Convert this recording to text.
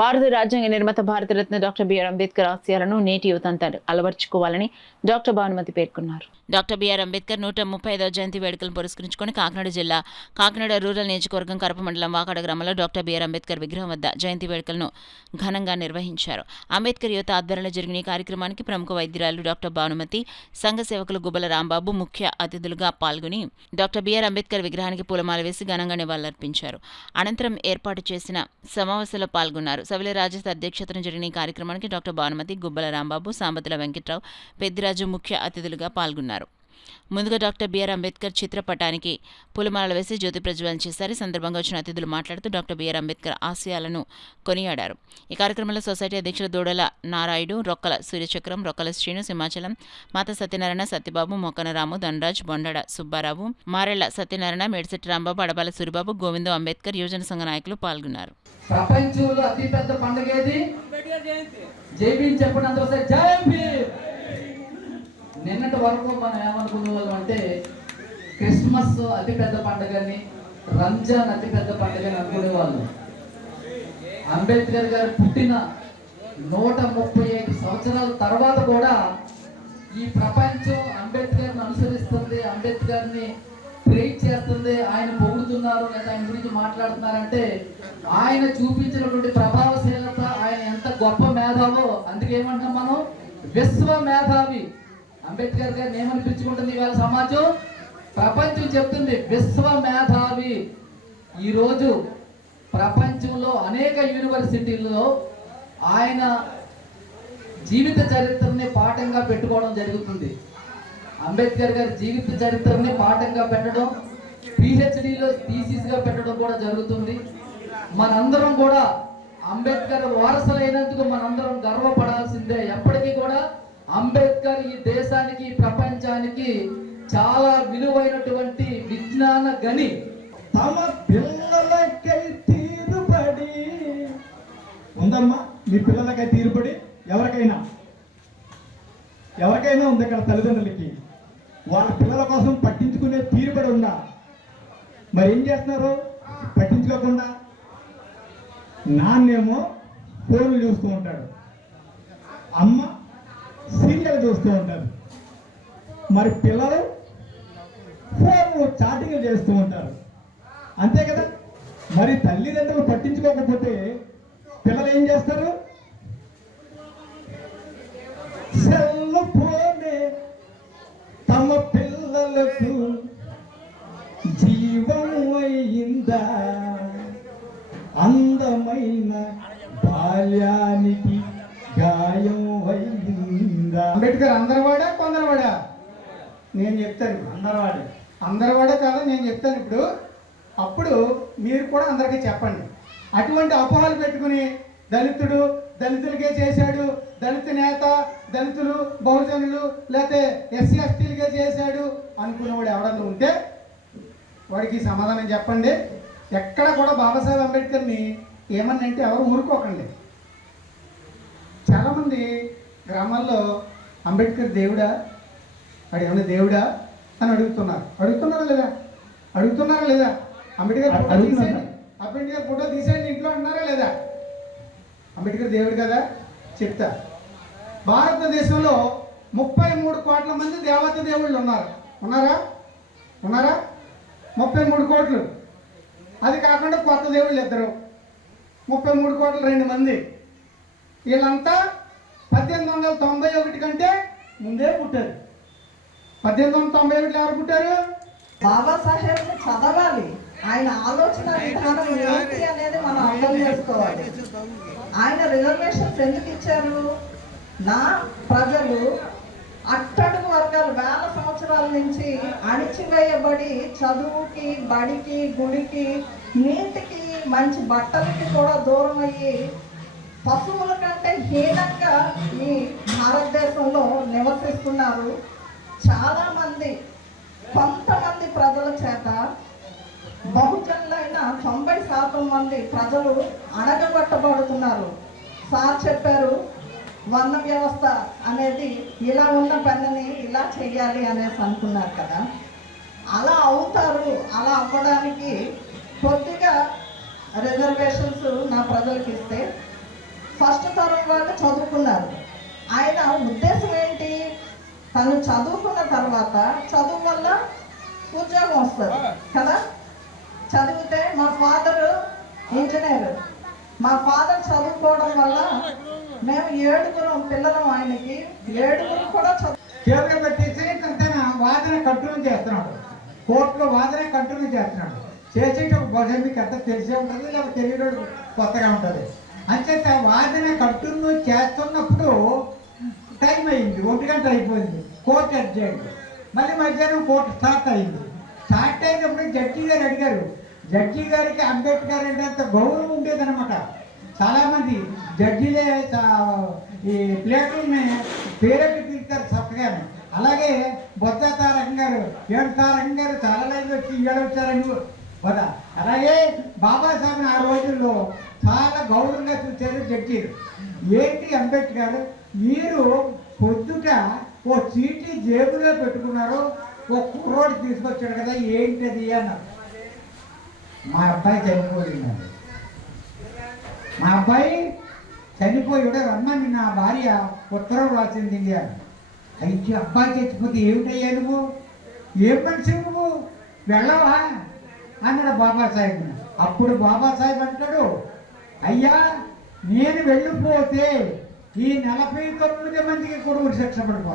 భారత రాజ్యాంగ నిర్మాత భారతరత్న డాక్టర్ బిఆర్ అంబేద్కర్ ఆశయాలను నేటి యువత అంతా అలవర్చుకోవాలని డాక్టర్ భానుమతి పేర్కొన్నారు. డాక్టర్ బిఆర్ అంబేద్కర్ 135వ జయంతి వేడుకలను పురస్కరించుకుని కాకినాడ జిల్లా కాకినాడ రూరల్ నియోజకవర్గం కరప మండలం వాకాడ గ్రామంలో డాక్టర్ బిఆర్ అంబేద్కర్ విగ్రహం వద్ద జయంతి వేడుకలను ఘనంగా నిర్వహించారు. అంబేద్కర్ యువత ఆధ్వర్యంలో జరిగిన ఈ కార్యక్రమానికి ప్రముఖ వైద్యురాలు డాక్టర్ భానుమతి, సంఘ సేవకులు గుబ్బల రాంబాబు ముఖ్య అతిథులుగా పాల్గొని డాక్టర్ బిఆర్ అంబేద్కర్ విగ్రహానికి పూలమాల వేసి ఘనంగా నివాళులర్పించారు. అనంతరం ఏర్పాటు చేసిన సమావేశంలో పాల్గొన్నారు. సవిల రాజేష్ అధ్యక్షతన జరిగిన ఈ కార్యక్రమానికి డాక్టర్ భానుమతి, గుబ్బల రాంబాబు, సాంబతుల వెంకట్రావు, పెద్దిరాజు ముఖ్య అతిథులుగా పాల్గొన్నారు. ముందుగా డాక్టర్ బిఆర్ అంబేద్కర్ చిత్రపటానికి పూలమాలలు వేసి జ్యోతి ప్రజ్వలన చేశారు. ఈ సందర్భంగా వచ్చిన అతిథులు మాట్లాడుతూ డాక్టర్ బిఆర్ అంబేద్కర్ ఆశయాలను కొనియాడారు. ఈ కార్యక్రమంలో సొసైటీ అధ్యక్షులు దూడల నారాయుడు, రొక్కల సూర్యచక్రం, రొక్కల శ్రీను, సింహాచలం, మాత సత్యనారాయణ, సత్యబాబు, మొక్కన రాము, ధనరాజ్, బొండడ సుబ్బారావు, మారెళ్ల సత్యనారాయణ, మేడిశెట్టి రాంబాబు, అడబాల సూరిబాబు, గోవిందు అంబేద్కర్ యువజన సంఘ నాయకులు పాల్గొన్నారు. ప్రపంచంలో అతిపెద్ద పండుగ ఏది? జై భీమ్ చెప్పండి అందరూ. జై భీమ్. నిన్నటి వరకు మనం ఏమనుకునే వాళ్ళం అంటే క్రిస్మస్ అతిపెద్ద పండుగని, రంజాన్ అతిపెద్ద పండుగని అనుకునేవాళ్ళు. అంబేద్కర్ గారు పుట్టిన 135 సంవత్సరాల తర్వాత కూడా ఈ ప్రపంచం అంబేద్కర్ని అనుసరిస్తుంది, అంబేద్కర్ని ప్రేజ్ చేస్తుంది, ఆయన పొగుడుతున్నారు లేదా ఆయన గురించి మాట్లాడుతున్నారంటే ఆయన చూపించినటువంటి ప్రభావశీలత, ఆయన ఎంత గొప్ప మేధావో. అందుకే ఏమంటాం మనం? విశ్వ మేధావి. అంబేద్కర్ గారిని ఏమనిపించుకుంటుంది ఇవాళ సమాజం? ప్రపంచం చెప్తుంది విశ్వ మేధావి. ఈరోజు ప్రపంచంలో అనేక యూనివర్సిటీల్లో ఆయన జీవిత చరిత్రని పాఠంగా పెట్టుకోవడం జరుగుతుంది. అంబేద్కర్ గారి జీవిత చరిత్రని పాఠంగా పెట్టడం, పిహెచ్డిలో థీసిస్గా పెట్టడం కూడా జరుగుతుంది. మనందరం కూడా అంబేద్కర్ వారసులైనందుకు మనందరం గర్వపడాల్సిందే. ఎప్పటికీ కూడా అంబేద్కర్ ఈ దేశానికి, ప్రపంచానికి చాలా విలువైనటువంటి విజ్ఞాన గని. తమ పిల్లలకై తీరుబడి ఉందమ్మా. మీ పిల్లలకై తీరుబడి ఎవరికైనా ఉంది. ఇక్కడ తల్లిదండ్రులకి వాళ్ళ పిల్లల కోసం పట్టించుకునే తీరుబడి ఉందా? మరి ఏం చేస్తున్నారు? పట్టించుకోకుండా నాన్నేమో ఫోన్లు చూస్తూ ఉంటాడు, అమ్మ సీరియల్ చూస్తూ ఉంటారు, మరి పిల్లలు ఫోన్ చాటింగ్లు చేస్తూ ఉంటారు. అంతే కదా? మరి తల్లిదండ్రులు పట్టించుకోకపోతే పిల్లలు ఏం చేస్తారు? సెల్ ఫోనే తమ పిల్లలకు జీవం అయిందా, అందమైన బాల్యానికి గాయం అయిందా. అంబేద్కర్ అందరివాడా కొందరివాడా? నేను చెప్తాను. అందరివాడే కాదు, నేను చెప్తాను ఇప్పుడు. అప్పుడు మీరు కూడా అందరికీ చెప్పండి. అటువంటి అపోహలు పెట్టుకుని దళితుడు దళితులకే చేశాడు, దళిత నేత, దళితులు బహుజనులు లేకపోతే ఎస్సీ ఎస్టీలకే చేశాడు అనుకునేవాడు ఎవడన్నా ఉంటే వాడికి సమాధానం చెప్పండి. ఎక్కడ కూడా బాబాసాహెబ్ అంబేద్కర్ని ఏమన్నంటే ఎవరు ఊరుకోకండి. చాలామంది గ్రామాల్లో అంబేద్కర్ దేవుడా, వాడు ఏమన్నా దేవుడా అని అడుగుతున్నారా లేదా? అంబేద్కర్ ఫోటో తీసేయండి ఇంట్లో అంటున్నారా లేదా? అంబేద్కర్ దేవుడు కదా. చెప్తా. భారతదేశంలో 33 కోట్ల మంది దేవత దేవుళ్ళు ఉన్నారా? 33 కోట్లు. అది కాకుండా కొత్త దేవుళ్ళు 2. 33 కోట్ల 2 మంది. వీళ్ళంతా 1891 కంటే ముందే పుట్టారు. 1891 ఎవరు పుట్టారు? బాబాసాహెబ్ చదవాలి. ఆయన ఆలోచన విధానం ఏంటి అనేది మనం అర్థం చేసుకోవాలి. ఆయన రిజర్వేషన్స్ ఎందుకు ఇచ్చారు? నా ప్రజలు అట్టడుగు వర్గాలు వేల సంవత్సరాల నుంచి అణిచివేయబడి చదువుకి, బడికి, గుడికి, నీటికి, మంచి బట్టలకి కూడా దూరం అయ్యి పశువుల కంటే హీనంగా ఈ భారతదేశంలో నివసిస్తున్నారు. చాలామంది, కొంతమంది ప్రజల చేత బహుజనులైన 90% మంది ప్రజలు అణగబట్టబడుతున్నారు. సార్ చెప్పారు, వర్ణ వ్యవస్థ అనేది ఇలా ఉన్న పనిని ఇలా చెయ్యాలి అనేసి అనుకున్నారు కదా. అలా అవుతారు. అలా అవ్వడానికి కొద్దిగా రిజర్వేషన్స్ నా ప్రజలకు ఇస్తే ఫస్ట్ తరం వాళ్ళు చదువుకున్నారు. ఆయన ఉద్దేశం ఏంటి? తను చదువుకున్న తర్వాత చదువు వల్ల ఉద్యోగం వస్తుంది కదా. చదివితే మా ఫాదరు ఇంజనీర్, మా ఫాదర్ చదువుకోవడం వల్ల మేము 7 పిల్లలం, ఆయనకి 7 కూడా కేవలం పెట్టేసి తన వాదన కంటిన్యూ చేస్తున్నాడు, కోర్టులో వాదన కంటిన్యూ చేస్తున్నాడు. చేసేటప్పుడు బహుశా మీకు అంతా తెలిసే ఉంటుంది, లేకపోతే తెలియదు కొత్తగా ఉంటుంది. అంచేత వాదన కంటిన్యూ చేస్తున్నప్పుడు టైం అయింది, 1 గంట అయిపోయింది, కోర్టు అడ్జెంట్. మళ్ళీ మధ్యాహ్నం కోర్టు స్టార్ట్ అయింది. స్టార్ట్ అయినప్పుడు జడ్జి గారు అడిగారు. జడ్జి గారికి అంబేద్కర్ అంటే అంత గౌరవం ఉండేదన్నమాట. చాలామంది జడ్జిలే ఈ ప్లేట్లని పేరెట్టి పిలుస్తారు చక్కగానే. అలాగే బొత్స తారకం గారు, ఏడు తారకం గారు చాలా లైన్లు వచ్చి ఇవాళ వచ్చారని కదా. అలాగే బాబాసాహెబ్ ఆ రోజుల్లో చాలా గౌరవంగా చూశారు జడ్జీలు. ఏంటి అంబేద్కర్, మీరు పొద్దుట ఓ చీటీ జేబులో పెట్టుకున్నారు, ఓ కుర్రోడు తీసుకొచ్చాడు కదా, ఏంటది అన్నారు. మా అబ్బాయి చనిపోయిందండి, మా అబ్బాయి చనిపోయి రమ్మని నా భార్య ఉత్తరం రాసింది అని. అయితే అబ్బాయి చచ్చిపోతే ఏమిటయ్యా నువ్వు, ఏం మనిషి నువ్వు, వెళ్ళవా అన్నాడు బాబాసాహెబ్. అప్పుడు బాబాసాహెబ్ అంటాడు, అయ్యా నేను వెళ్ళిపోతే ఈ 49 మందికి కూడా శిక్ష పడిపోతాను.